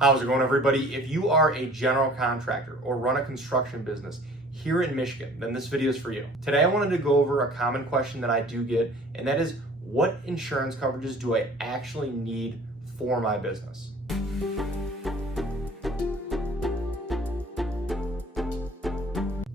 How's it going, everybody? If you are a general contractor or run a construction business here in Michigan, then this video is for you. Today, I wanted to go over a common question that I do get, and that is, what insurance coverages do I actually need for my business?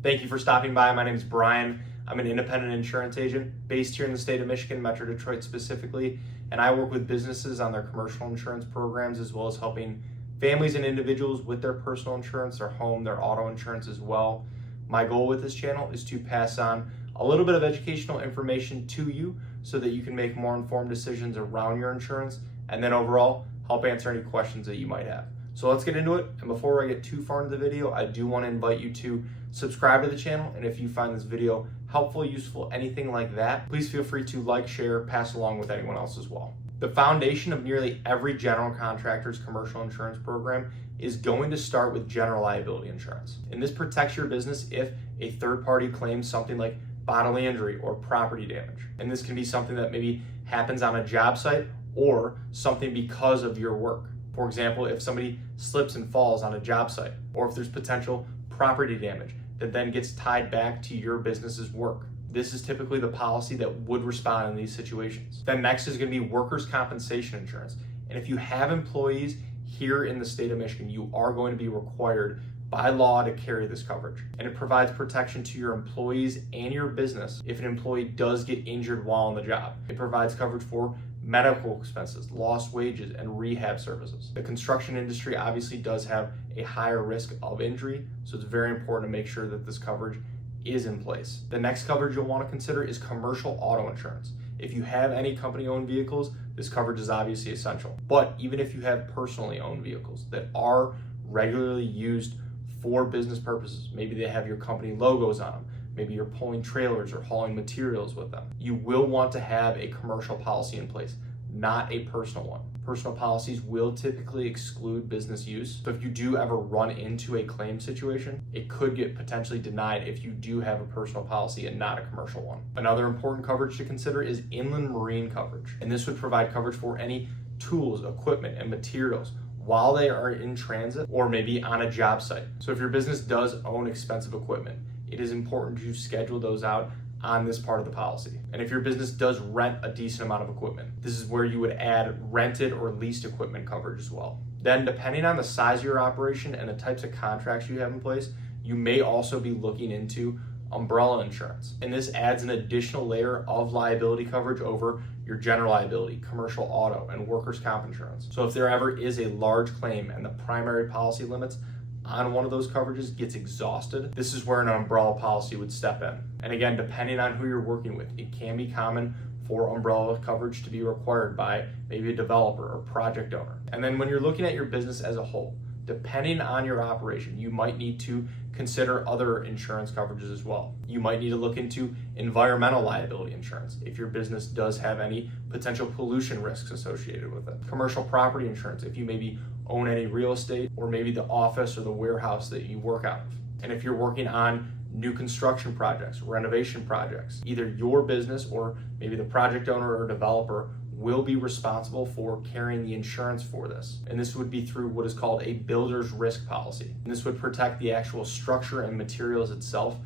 Thank you for stopping by. My name is Brian. I'm an independent insurance agent based here in the state of Michigan, Metro Detroit specifically, and I work with businesses on their commercial insurance programs as well as helping families and individuals with their personal insurance, their home, their auto insurance as well. My goal with this channel is to pass on a little bit of educational information to you so that you can make more informed decisions around your insurance and then overall help answer any questions that you might have. So let's get into it. And before I get too far into the video, I do want to invite you to subscribe to the channel. And if you find this video helpful, useful, anything like that, please feel free to like, share, pass along with anyone else as well. The foundation of nearly every general contractor's commercial insurance program is going to start with general liability insurance. And this protects your business if a third party claims something like bodily injury or property damage. And this can be something that maybe happens on a job site or something because of your work. For example, if somebody slips and falls on a job site, or if there's potential property damage that then gets tied back to your business's work. This is typically the policy that would respond in these situations. Then next is going to be workers' compensation insurance. And if you have employees here in the state of Michigan, you are going to be required by law to carry this coverage. And it provides protection to your employees and your business if an employee does get injured while on the job. It provides coverage for medical expenses, lost wages, and rehab services. The construction industry obviously does have a higher risk of injury, so it's very important to make sure that this coverage is in place. The next coverage you'll want to consider is commercial auto insurance. If you have any company-owned vehicles, this coverage is obviously essential. But even if you have personally owned vehicles that are regularly used for business purposes, maybe they have your company logos on them, maybe you're pulling trailers or hauling materials with them, you will want to have a commercial policy in place, not a personal one. Personal policies will typically exclude business use. So if you do ever run into a claim situation, it could get potentially denied if you do have a personal policy and not a commercial one. Another important coverage to consider is inland marine coverage. And this would provide coverage for any tools, equipment, and materials while they are in transit or maybe on a job site. So if your business does own expensive equipment, it is important to schedule those out on this part of the policy. And if your business does rent a decent amount of equipment, this is where you would add rented or leased equipment coverage as well. Then depending on the size of your operation and the types of contracts you have in place, you may also be looking into umbrella insurance. And this adds an additional layer of liability coverage over your general liability, commercial auto, and workers' comp insurance. So if there ever is a large claim and the primary policy limits on one of those coverages gets exhausted, this is where an umbrella policy would step in. And again, depending on who you're working with, it can be common for umbrella coverage to be required by maybe a developer or project owner. And then when you're looking at your business as a whole, depending on your operation, you might need to consider other insurance coverages as well. You might need to look into environmental liability insurance if your business does have any potential pollution risks associated with it. Commercial property insurance if you maybe own any real estate or maybe the office or the warehouse that you work out of. And if you're working on new construction projects, renovation projects, either your business or maybe the project owner or developer will be responsible for carrying the insurance for this. And this would be through what is called a builder's risk policy. And this would protect the actual structure and materials itself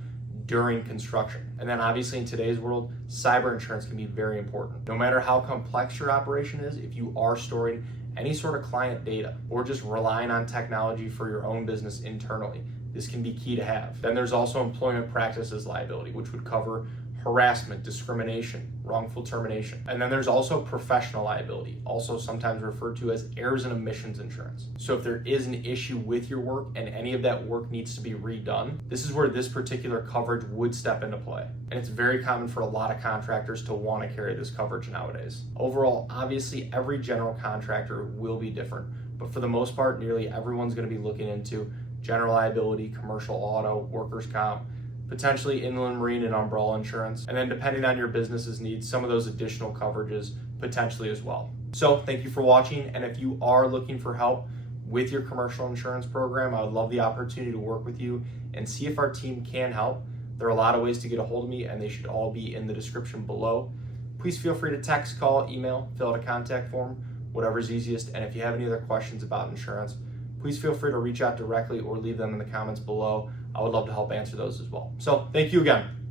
during construction. And then obviously in today's world, cyber insurance can be very important. No matter how complex your operation is, if you are storing any sort of client data or just relying on technology for your own business internally, this can be key to have. Then there's also employment practices liability, which would cover harassment, discrimination, wrongful termination. And then there's also professional liability, also sometimes referred to as errors and omissions insurance. So if there is an issue with your work and any of that work needs to be redone, this is where this particular coverage would step into play. And it's very common for a lot of contractors to want to carry this coverage nowadays. Overall, obviously every general contractor will be different, but for the most part, nearly everyone's going to be looking into general liability, commercial auto, workers' comp, potentially inland marine and umbrella insurance, and then depending on your business's needs, some of those additional coverages potentially as well. So thank you for watching, and if you are looking for help with your commercial insurance program, I would love the opportunity to work with you and see if our team can help. There are a lot of ways to get a hold of me, and they should all be in the description below. Please feel free to text, call, email, fill out a contact form, whatever's easiest, and if you have any other questions about insurance, please feel free to reach out directly or leave them in the comments below. I would love to help answer those as well. So thank you again.